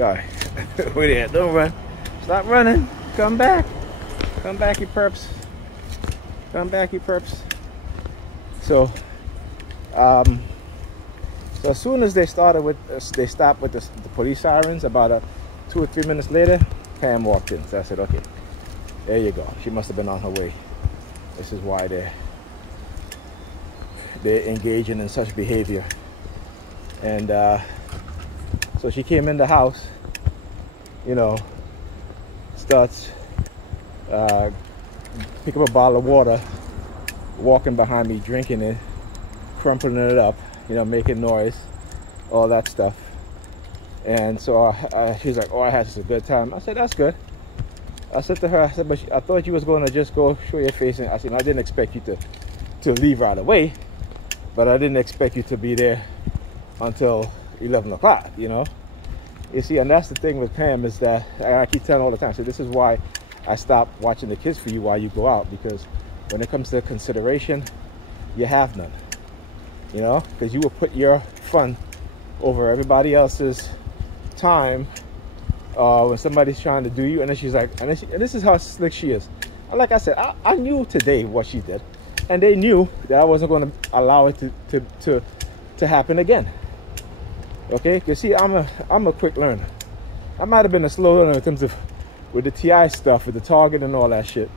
God, wait there, don't run. Stop running. Come back. Come back, you perps. Come back, you perps. So, so as soon as they stopped with the police sirens, about 2 or 3 minutes later, Pam walked in. So I said, okay, there you go. She must have been on her way. This is why they're engaging in such behavior. And so she came in the house, you know, starts pick up a bottle of water, walking behind me, drinking it, crumpling it up, you know, making noise, all that stuff. And so she's like, oh, I had such a good time. I said, that's good. I said to her, I said, but I thought you was going to just go show your face. And I said, I didn't expect you to leave right away, but I didn't expect you to be there until 11 o'clock, you know. You see, and that's the thing with Pam is that, I keep telling her all the time, so this is why I stopped watching the kids for you while you go out, because when it comes to consideration, you have none, you know, because you will put your fun over everybody else's time when somebody's trying to do you. And then she's like, and this is how slick she is. And like I said, I knew today what she did, and they knew that I wasn't going to allow it to happen again. Okay, because see, I'm a quick learner. I might have been a slow learner in terms of with the TI stuff, with the target and all that shit.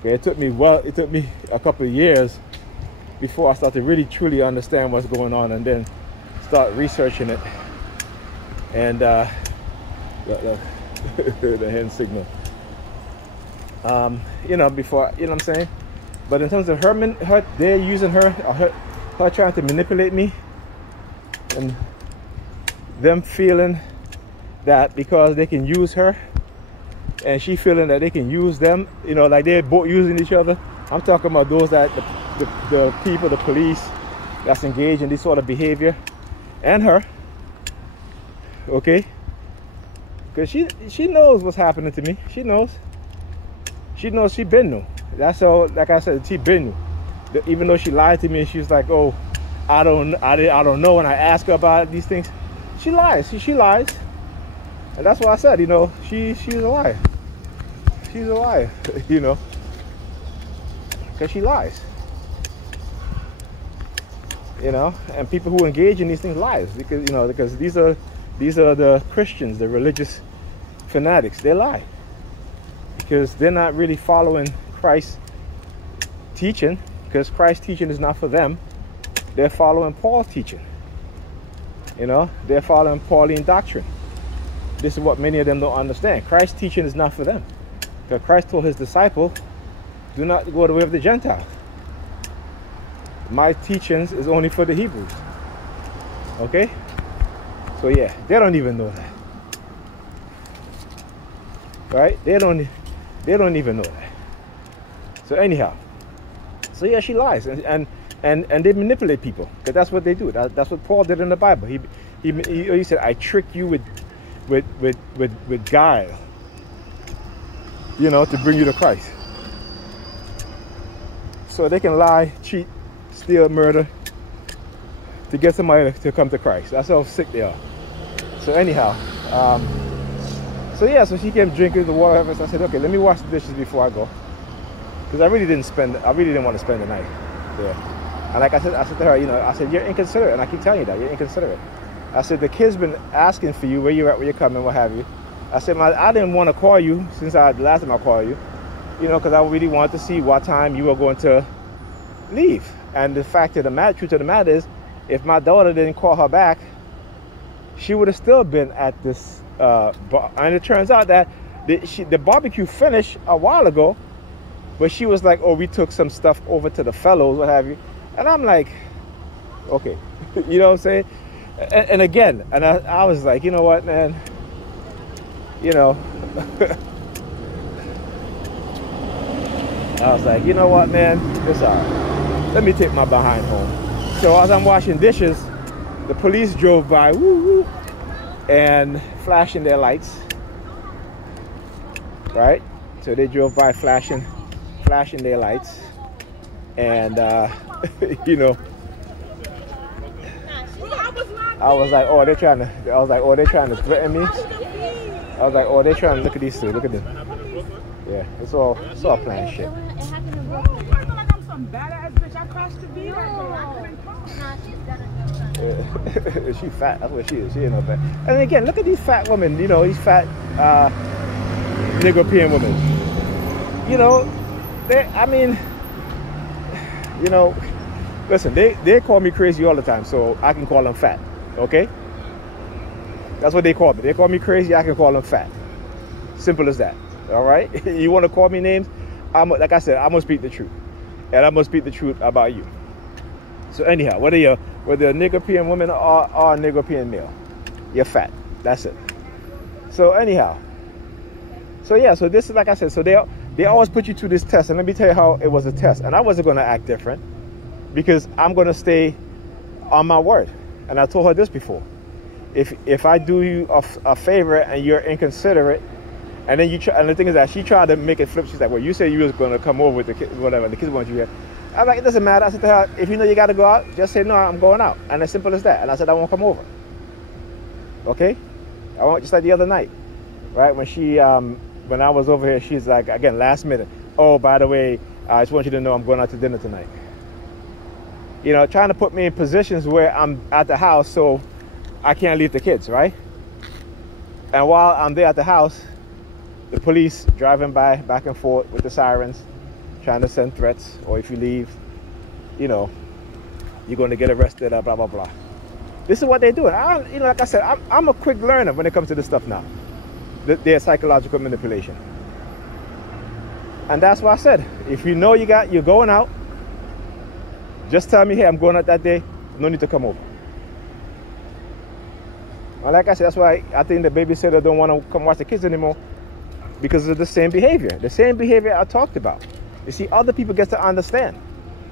Okay, it took me a couple of years before I started really truly understand what's going on, and then start researching it. And look, the hand signal. You know, before, you know what I'm saying. But in terms of her they're using her trying to manipulate me, and them feeling that because they can use her, and she feeling that they can use them, you know, like they're both using each other. I'm talking about those that the people, the police that's engaged in this sort of behavior, and her, okay? Because she knows what's happening to me. She knows she been new. That's all. Like I said, she been new. Even though she lied to me and she was like, oh, I don't know, and I ask her about these things, she lies. She lies. And that's why I said, you know, she's a liar. She's a liar, you know, because she lies. You know, and people who engage in these things lies, because, you know, because these are the Christians, the religious fanatics. They lie because they're not really following Christ's teaching, because Christ's teaching is not for them. They're following Paul's teaching. You know, they're following Pauline doctrine. This is what many of them don't understand. Christ's teaching is not for them. Because Christ told his disciple, do not go the way of the Gentiles. My teachings is only for the Hebrews. Okay? So yeah, they don't even know that. Right? They don't even know that. So anyhow. So yeah, she lies. And they manipulate people. Because that's what they do. That's what Paul did in the Bible. He said, I trick you with guile, you know, to bring you to Christ. So they can lie, cheat, steal, murder to get somebody to come to Christ. That's how sick they are. So anyhow, so yeah, so she came drinking the water. So I said, okay, let me wash the dishes before I go, because I really didn't want to spend the night there. And like I said to her, you know, I said, you're inconsiderate, and I keep telling you that you're inconsiderate. I said, the kids been asking for you, where you're at, where you're coming, what have you. I said, I didn't want to call you since the last time I called you, you know, because I really wanted to see what time you were going to leave. And the truth of the matter is, if my daughter didn't call her back, she would have still been at this bar. And it turns out that the barbecue finished a while ago, but she was like, oh, we took some stuff over to the fellows, what have you. And I'm like, okay, you know what I'm saying? And again, and I was like, you know what, man, you know, I was like, you know what, man, it's all right. Let me take my behind home. So as I'm washing dishes, the police drove by, woo, woo, and flashing their lights, right? So they drove by flashing their lights, and you know, I was like, oh, they're trying to threaten me. I was like, oh, they're trying to look at these two. Look at them. Yeah, it's all planned shit. It happened in Bro, Brooklyn. I feel like I'm some badass bitch. I crashed the V. No. I couldn't come. Nah, she's better than Yeah. She fat. That's what she is. She ain't no fat. And again, look at these fat women. You know, these fat European women. You know, I mean, you know, listen, they call me crazy all the time, so I can call them fat. Okay? That's what they call me. They call me crazy, I can call them fat. Simple as that. All right? You want to call me names? Like I said, I'm going to speak the truth. And I'm going to speak the truth about you. So anyhow, whether a Nigerian woman or a Nigerian male, you're fat. That's it. So anyhow. So yeah, so this is, like I said, so they always put you through this test. And let me tell you how it was a test. And I wasn't going to act different because I'm going to stay on my word. And I told her this before. If I do you a favor and you're inconsiderate, and then and the thing is that she tried to make it flip. She's like, well, you said you was going to come over with the kids, whatever, the kids want you here. I was like, it doesn't matter. I said to her, if you know you got to go out, just say, no, I'm going out. And as simple as that. And I said, I won't come over. Okay? I won't, just like the other night, right? When I was over here, she's like, again, last minute, oh, by the way, I just want you to know I'm going out to dinner tonight. You know, trying to put me in positions where I'm at the house so I can't leave the kids, right? And while I'm there at the house, the police driving by back and forth with the sirens, trying to send threats, or if you leave, you know, you're going to get arrested, blah, blah, blah. This is what they're doing. You know, like I said, I'm a quick learner when it comes to this stuff now. Their psychological manipulation. And that's why I said, if you know you're going out, just tell me, hey, I'm going out that day. No need to come over. And like I said, that's why I think the babysitter don't want to come watch the kids anymore, because of the same behavior. The same behavior I talked about. You see, other people get to understand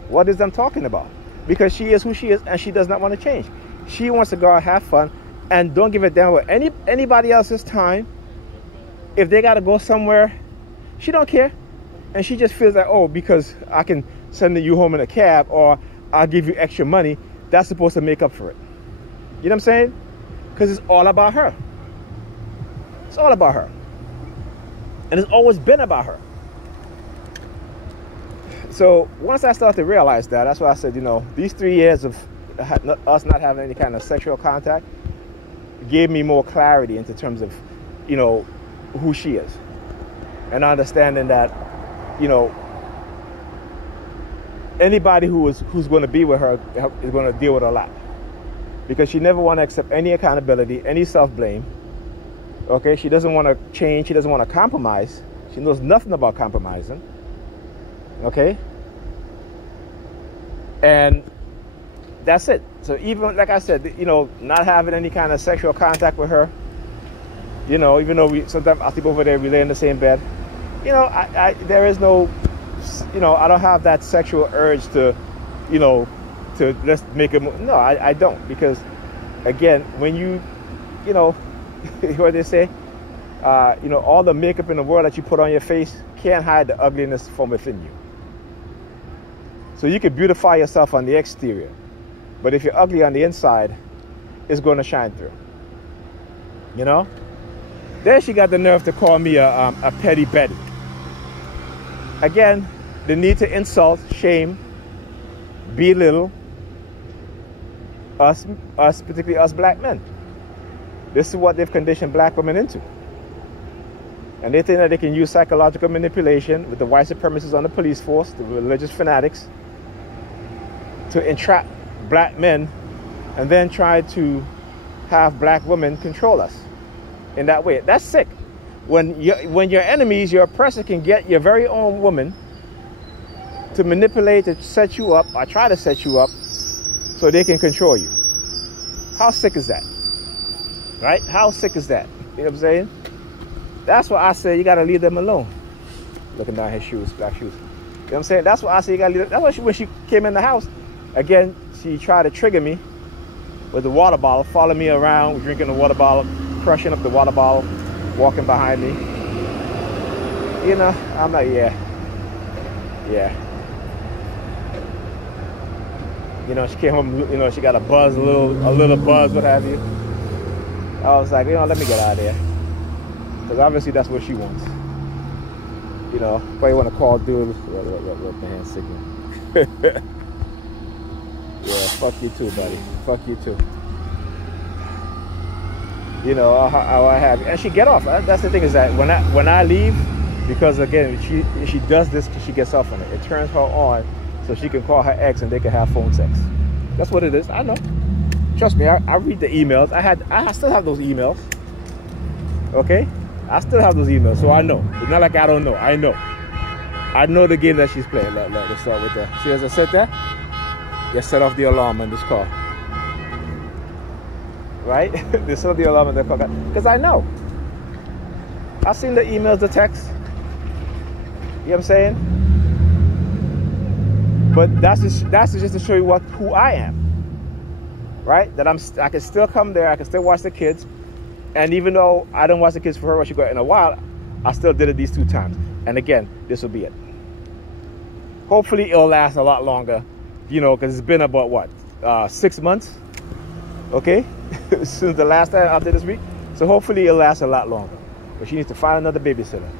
what is I'm talking about, because she is who she is and she does not want to change. She wants to go out, have fun, and don't give a damn with anybody else's time. If they got to go somewhere, she don't care. And she just feels like, oh, because I can send you home in a cab or I'll give you extra money, that's supposed to make up for it. You know what I'm saying? Because it's all about her. It's all about her. And it's always been about her. So once I started to realize that, that's why I said, you know, these 3 years of us not having any kind of sexual contact gave me more clarity into terms of, you know, who she is. And understanding that, you know, anybody who's going to be with her is going to deal with a lot. Because she never want to accept any accountability, any self-blame. Okay, she doesn't want to change. She doesn't want to compromise. She knows nothing about compromising. Okay? And that's it. So even, like I said, you know, not having any kind of sexual contact with her, you know, even though sometimes I sleep over there, we lay in the same bed, you know, there is no, you know, I don't have that sexual urge to, you know, to let's make a move. No, I don't. Because, again, when you know, what they say, you know, all the makeup in the world that you put on your face can't hide the ugliness from within you. So you can beautify yourself on the exterior, but if you're ugly on the inside, it's going to shine through. You know? Then she got the nerve to call me a petty Betty. Again, the need to insult, shame, belittle us, particularly us black men. This is what they've conditioned black women into. And they think that they can use psychological manipulation with the white supremacists on the police force, the religious fanatics, to entrap black men and then try to have black women control us in that way. That's sick. When your enemies, your oppressor, can get your very own woman to manipulate, to set you up, or try to set you up so they can control you. How sick is that? Right? How sick is that? You know what I'm saying? That's why I say you got to leave them alone. Looking down his shoes, black shoes. You know what I'm saying? That's why I say you got to leave them. That's why when she came in the house, again, she tried to trigger me with the water bottle, following me around, drinking the water bottle, crushing up the water bottle, walking behind me. You know, I'm like, yeah. You know, she came home, you know, she got a buzz, a little buzz, what have you. I was like, you know, let me get out of there. Because obviously that's what she wants. You know, probably want to call dude. What the hand signal. Yeah, fuck you too, buddy. Fuck you too. You know how I have, and she get off. That's the thing, is that when I leave, because again she does this, she gets off on it. It turns her on, so she can call her ex and they can have phone sex. That's what it is. I know. Trust me. I read the emails. I still have those emails. Okay, I still have those emails, so I know. It's not like I don't know. I know. I know the game that she's playing. Let's start with that. See, as I said there, you set off the alarm on this car. Right? They set off the alarm on the car. Because I know. I've seen the emails, the texts. You know what I'm saying? But that's just to show you who I am. Right? That I can still come there, I can still watch the kids. And even though I don't watch the kids for her when she got in a while, I still did it these 2 times. And again, this will be it. Hopefully it'll last a lot longer, you know, because it's been about what, 6 months, okay, since the last time after this week. So hopefully it'll last a lot longer. But she needs to find another babysitter.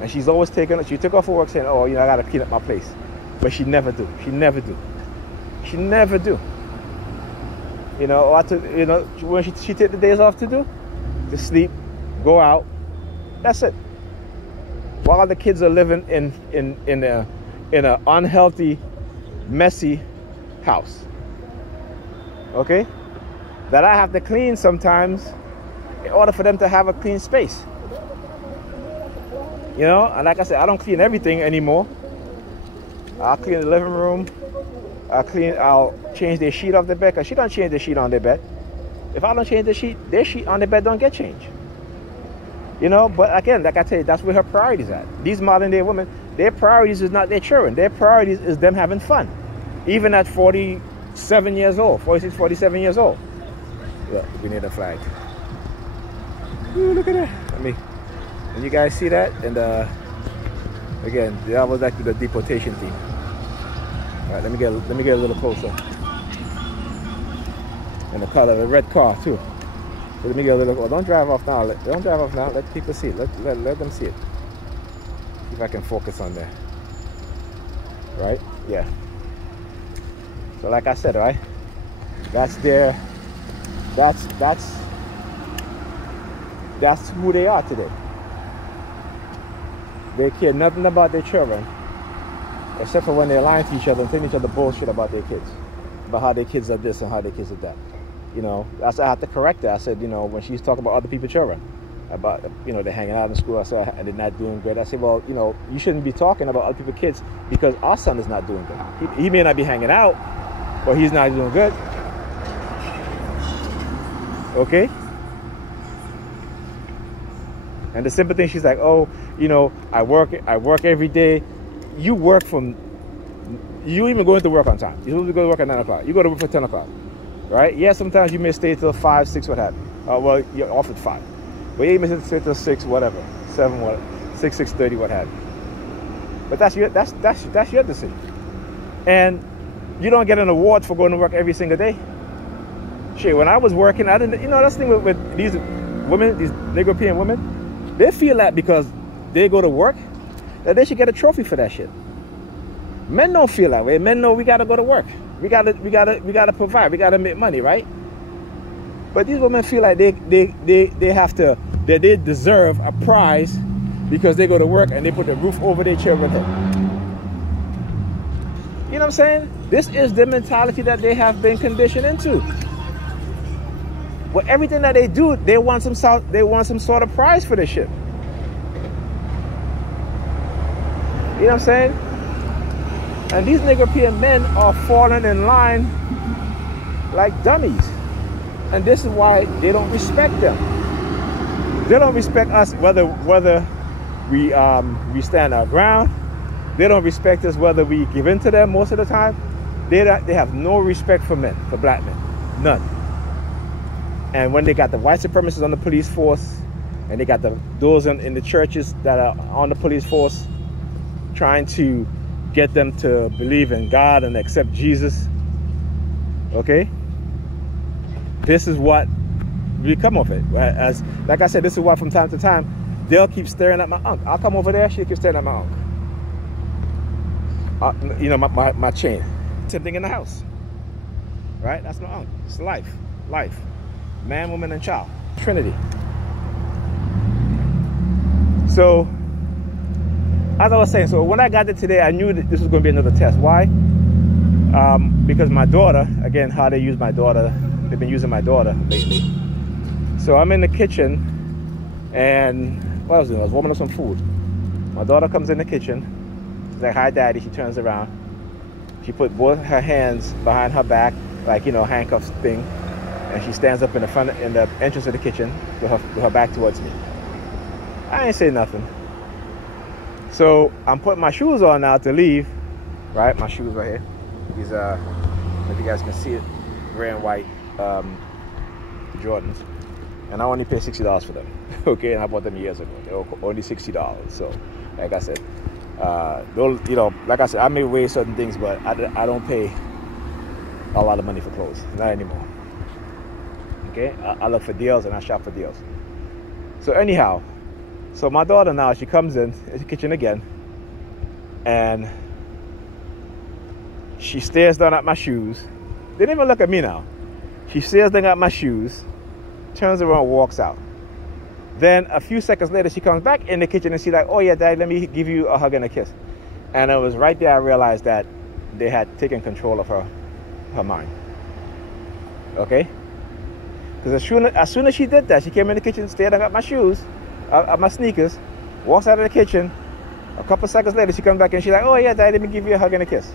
And she's always she took off for work saying, oh, you know, I got to clean up my place. But she never do. She never do. She never do. You know, or you know, when she take the days off to sleep, go out. That's it. While the kids are living in an unhealthy, messy house. Okay? That I have to clean sometimes in order for them to have a clean space. You know, and like I said, I don't clean everything anymore. I'll clean the living room. I'll change their sheet off the bed, because she don't change the sheet on their bed. If I don't change the sheet, their sheet on the bed don't get changed. You know, but again, like I tell you, that's where her priorities at. These modern day women, their priorities is not their children. Their priorities is them having fun. Even at 47 years old, 46, 47 years old. Look, we need a flag. Ooh, look at that. And you guys see that? And again, that was actually the deportation team. All right, let me get a little closer. And the color, the red car too. So let me get a little. Oh, don't drive off now. Don't drive off now. Let people see it. Let them see it. See if I can focus on there. Right? Yeah. So like I said, right? That's who they are today. They care nothing about their children, except for when they're lying to each other and telling each other bullshit about their kids, about how their kids are this and how their kids are that. You know, I had to correct her. I said, you know, when she's talking about other people's children, about, you know, they're hanging out in school, I said, and they're not doing good. I said, well, you know, you shouldn't be talking about other people's kids, because our son is not doing good. He may not be hanging out, but he's not doing good. Okay? And the simple thing, she's like, oh, you know, I work every day. You work you even go into work on time. You usually go to work at 9 o'clock. You go to work for 10 o'clock. Right? Yeah, sometimes you may stay till 5, 6, what have you. Well, you're off at 5. But you may stay till 6, whatever. 7, what, 6, 6:30, what have you. But that's your decision. And you don't get an award for going to work every single day. Shit, when I was working, I didn't, you know, that's the thing with these women, these European women, they feel that because they go to work, that they should get a trophy for that shit. Men don't feel that way. Men know we gotta go to work. We gotta provide. We gotta make money, right? But these women feel like they deserve a prize because they go to work and they put the roof over their children's head. You know what I'm saying? This is the mentality that they have been conditioned into. But everything that they do, they want some sort of prize for this shit. You know what I'm saying? And these European men are falling in line like dummies. And this is why they don't respect them. They don't respect us whether we stand our ground. They don't respect us whether we give in to them most of the time. They have no respect for men, for black men. None. And when they got the white supremacists on the police force, and they got those in the churches that are on the police force, trying to get them to believe in God and accept Jesus, okay? This is what we come of it. As like I said, this is why from time to time Dale keeps staring at my unk. I'll come over there, she keeps staring at my unk. You know, my chain. Same thing in the house. Right? That's my unk. It's life. Life. Man, woman, and child. Trinity. So, as I was saying, so when I got there today, I knew that this was going to be another test. Why? Because my daughter, again, how they use my daughter, they've been using my daughter lately. So I'm in the kitchen, and what I was doing? I was warming up some food. My daughter comes in the kitchen. She's like, "Hi, Daddy." She turns around. She put both her hands behind her back, like, you know, handcuffs thing, and she stands up in the entrance of the kitchen with her back towards me. I ain't say nothing. So I'm putting my shoes on now to leave. Right, my shoes right here. These if you guys can see it, gray and white Jordans, and I only paid $60 for them. Okay, and I bought them years ago. They were only $60. So, like I said, those, you know, like I said, I may weigh certain things, but I don't pay a lot of money for clothes, not anymore. Okay, I look for deals and I shop for deals. So anyhow, so my daughter now, she comes in the kitchen again, and she stares down at my shoes. They didn't even look at me now. She stares down at my shoes, turns around, walks out. Then a few seconds later, she comes back in the kitchen and she's like, "Oh yeah, Daddy, let me give you a hug and a kiss." And it was right there I realized that they had taken control of her mind. Okay? Because as soon as she did that, she came in the kitchen, stared down at my shoes, at my sneakers, walks out of the kitchen. A couple seconds later, she comes back and she's like, "Oh yeah, Daddy, let me give you a hug and a kiss."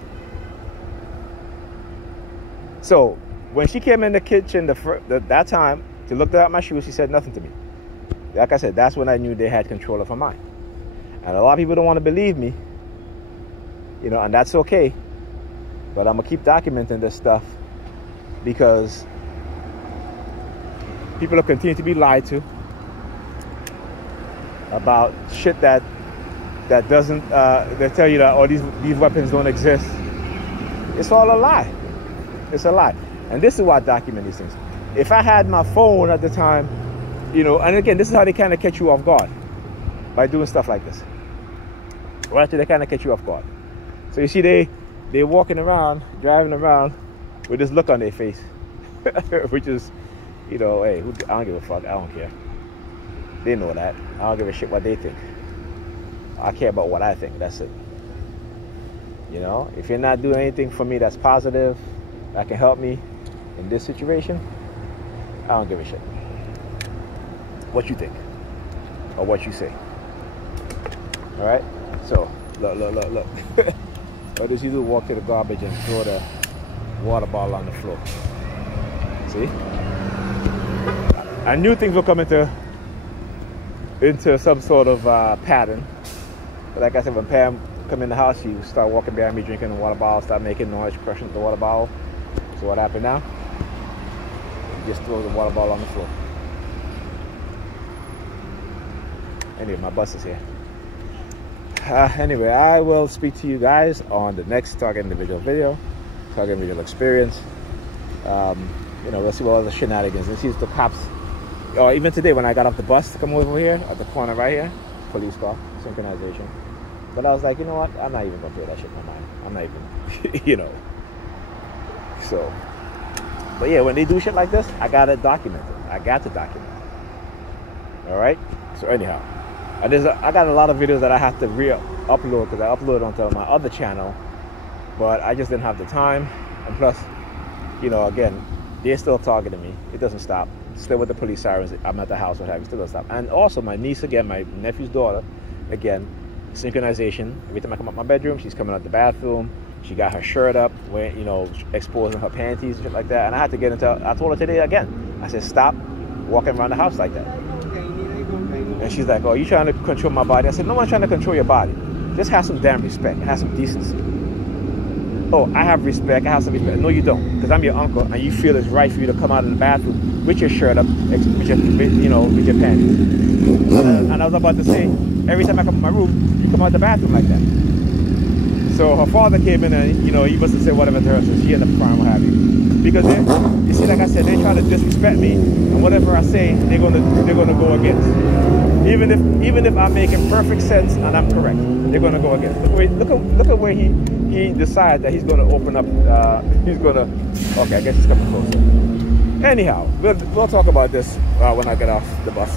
So when she came in the kitchen that time to look at my shoes, she said nothing to me. Like I said, that's when I knew they had control of her mind. And a lot of people don't want to believe me, you know, and that's okay. But I'm gonna keep documenting this stuff because people will continue to be lied to about shit that doesn't. They tell you that, oh, these weapons don't exist. It's all a lie. It's a lie. And this is why I document these things. If I had my phone at the time, you know, and again, this is how they kind of catch you off guard, by doing stuff like this. Right? They kind of catch you off guard. So you see, they're walking around, driving around with this look on their face, which is, you know, hey, I don't give a fuck. I don't care. They know that. I don't give a shit what they think. I care about what I think. That's it. You know, if you're not doing anything for me that's positive, that can help me in this situation, I don't give a shit what you think or what you say. All right? So, look. What does he do? Walk to the garbage and throw the water bottle on the floor. See? I knew things were coming into some sort of pattern. But like I said, when Pam come in the house, she start walking behind me, drinking the water bottle, start making noise, crushing the water bottle. So what happened now? He just throws the water bottle on the floor. Anyway, my bus is here. Anyway, I will speak to you guys on the next Target Individual video, Target Individual Experience. You know, we'll see what other shenanigans. Let's see if the cops, or even today when I got off the bus to come over here, at the corner right here, police car, synchronization. But I was like, you know what? I'm not even going to throw that shit in my mind. I'm not even, you know. So, but yeah, when they do shit like this, I got to document it. I got to document it. All right? So anyhow, I got a lot of videos that I have to re-upload because I upload onto my other channel, but I just didn't have the time. And plus, you know, again, they're still targeting me. It doesn't stop. Still with the police sirens. I'm at the house, what have you. Still doesn't stop. And also my niece, again, my nephew's daughter, again, synchronization. Every time I come out my bedroom, she's coming out the bathroom. She got her shirt up, you know, exposing her panties and shit like that. And I had to get into, I told her today again, I said, stop walking around the house like that. And she's like, oh, you trying to control my body? I said, no one's trying to control your body. Just have some damn respect and have some decency. Oh, I have respect, I have some respect. No, you don't, because I'm your uncle and you feel it's right for you to come out of the bathroom with your shirt up, with your panties. And I was about to say, every time I come to my room, you come out the bathroom like that. So her father came in and, you know, he must have said whatever to her, so she ended up crying, what have you. Because you see, like I said, they try to disrespect me, and whatever I say, they're gonna go against. Even if I'm making perfect sense and I'm correct, they're gonna go against. Look at where he decides that he's gonna open up. Okay, I guess he's coming closer. Anyhow, we'll talk about this when I get off the bus.